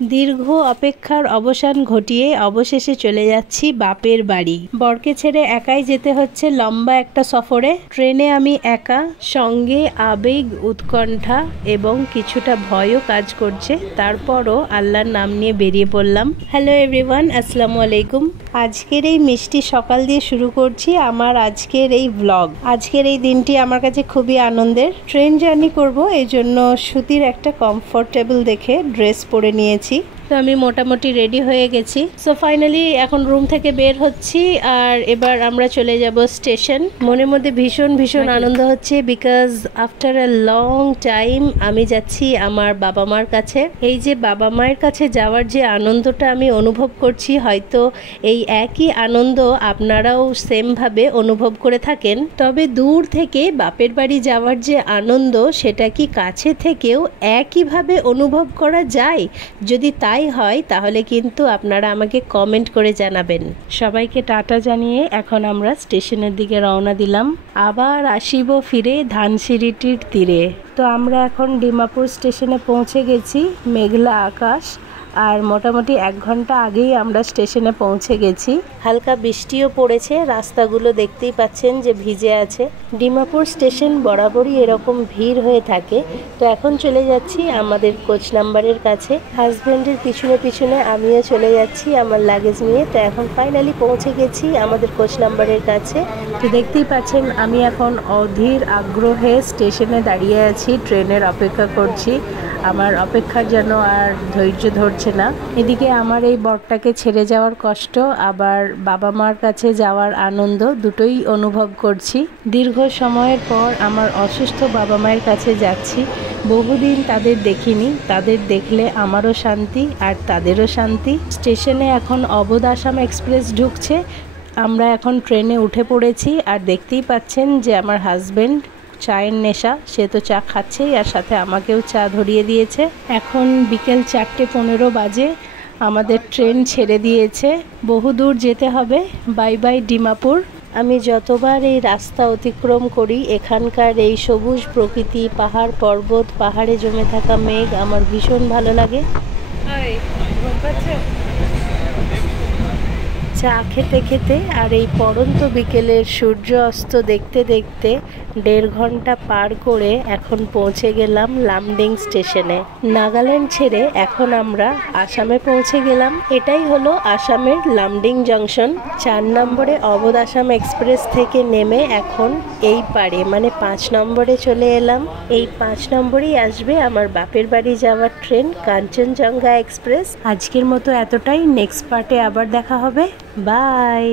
দীর্ঘ অপেক্ষার অবসান ঘটিয়ে অবশেষে চলে যাচ্ছি বাপের বাড়ি। বরকে ছেড়ে একাই যেতে হচ্ছে লম্বা একটা সফরে। ট্রেনে আমি একা, সঙ্গে আবেগ, উৎকণ্ঠা এবং কিছুটা ভয়ও কাজ করছে। তারপরও আল্লাহর নাম নিয়ে বেরিয়ে পড়লাম। হ্যালো এভরিওয়ান, আসসালামু আলাইকুম। আজকের এই মিষ্টি সকাল দিয়ে শুরু করছি আমার আজকের এই ব্লগ। আজকের এই দিনটি আমার কাছে খুবই আনন্দের। ট্রেন জার্নি করব, এই জন্য সুতির একটা কমফোর্টেবল দেখে ড্রেস পরে নিয়েছি। তো আমি মোটামুটি রেডি হয়ে গেছি। সো ফাইনালি এখন রুম থেকে বের হচ্ছি আর এবার আমরা চলে যাব স্টেশন। মনের মধ্যে ভীষণ ভীষণ আনন্দ হচ্ছে, because after a long time আমি যাচ্ছি আমার বাবা মার কাছে। এই যে বাবা মায়ের কাছে যাওয়ার যে আনন্দটা আমি অনুভব করছি, হয়তো এই একই আনন্দ আপনারাও সেমভাবে অনুভব করে থাকেন। তবে দূর থেকে বাপের বাড়ি যাওয়ার যে আনন্দ, সেটা কি কাছে থেকেও একইভাবে অনুভব করা যায়? যদি তাই হয় তাহলে কিন্তু আপনারা আমাকে কমেন্ট করে জানাবেন। সবাইকে টাটা জানিয়ে এখন আমরা স্টেশনের দিকে রওনা দিলাম। আবার আসিব ফিরে ধানসিঁড়িটির তীরে। তো আমরা এখন ডিমাপুর স্টেশনে পৌঁছে গেছি। মেঘলা আকাশ, আর মোটামুটি 1 ঘন্টা আগেই আমরা স্টেশনে পৌঁছে গেছি। হালকা বৃষ্টিও পড়েছে, রাস্তাগুলো দেখতেই পাচ্ছেন যে ভিজে আছে। ডিমাপুর স্টেশন বরাবরই এরকম ভিড় হয়ে থাকে। তো এখন চলে যাচ্ছি আমাদের কোচ নাম্বারের কাছে। হাজব্যান্ডের পিছনে পিছনে আমিও চলে যাচ্ছি আমার লাগেজ নিয়ে। তো এখন ফাইনালি পৌঁছে গেছি আমাদের কোচ নাম্বারের কাছে। তো দেখতেই পাচ্ছেন আমি এখন অধীর আগ্রহে স্টেশনে দাঁড়িয়ে আছি, ট্রেনের অপেক্ষা করছি। আমার অপেক্ষার যেন আর ধৈর্য ধরছে না। এদিকে আমার এই বরটাকে ছেড়ে যাওয়ার কষ্ট, আবার বাবা মার কাছে যাওয়ার আনন্দ, দুটোই অনুভব করছি। দীর্ঘ সময়ের পর আমার অসুস্থ বাবা মায়ের কাছে যাচ্ছি। বহুদিন তাদের দেখিনি, তাদের দেখলে আমারও শান্তি আর তাদেরও শান্তি। স্টেশনে এখন অবোধ আসাম এক্সপ্রেস ঢুকছে। আমরা এখন ট্রেনে উঠে পড়েছি আর দেখতেই পাচ্ছেন যে আমার হাজবেন্ড চায়ের নেশা, সে তো চা খাচ্ছেই আর সাথে আমাকেও চা ধরিয়ে দিয়েছে। এখন বিকেল 4:15 বাজে, আমাদের ট্রেন ছেড়ে দিয়েছে। বহুদূর যেতে হবে। Bye bye Dimapur. আমি যতবার এই রাস্তা অতিক্রম করি, এখানকার এই সবুজ প্রকৃতি, পাহাড় পর্বত, পাহাড়ে জমে থাকা মেঘ আমার ভীষণ ভালো লাগে। চা খেতে খেতে আর এই পড়ন্ত বিকেলের সূর্য অস্ত দেখতে দেখতে 1.5 ঘন্টা পার করে এখন পৌঁছে গেলাম লামডিং স্টেশনে। নাগাল্যান্ড ছেড়ে এখন আমরা আসামে পৌঁছে গেলাম। এটাই হলো আসামের লামডিং জংশন। 4 নম্বরে অবোধ আসাম এক্সপ্রেস থেকে নেমে এখন এই পারে মানে 5 নম্বরে চলে এলাম। এই 5 নম্বরেই আসবে আমার বাপের বাড়ি যাওয়ার ট্রেন কাঞ্চনজঙ্ঘা এক্সপ্রেস। আজকের মতো এতটাই। নেক্সট পার্টে আবার দেখা হবে। বাই।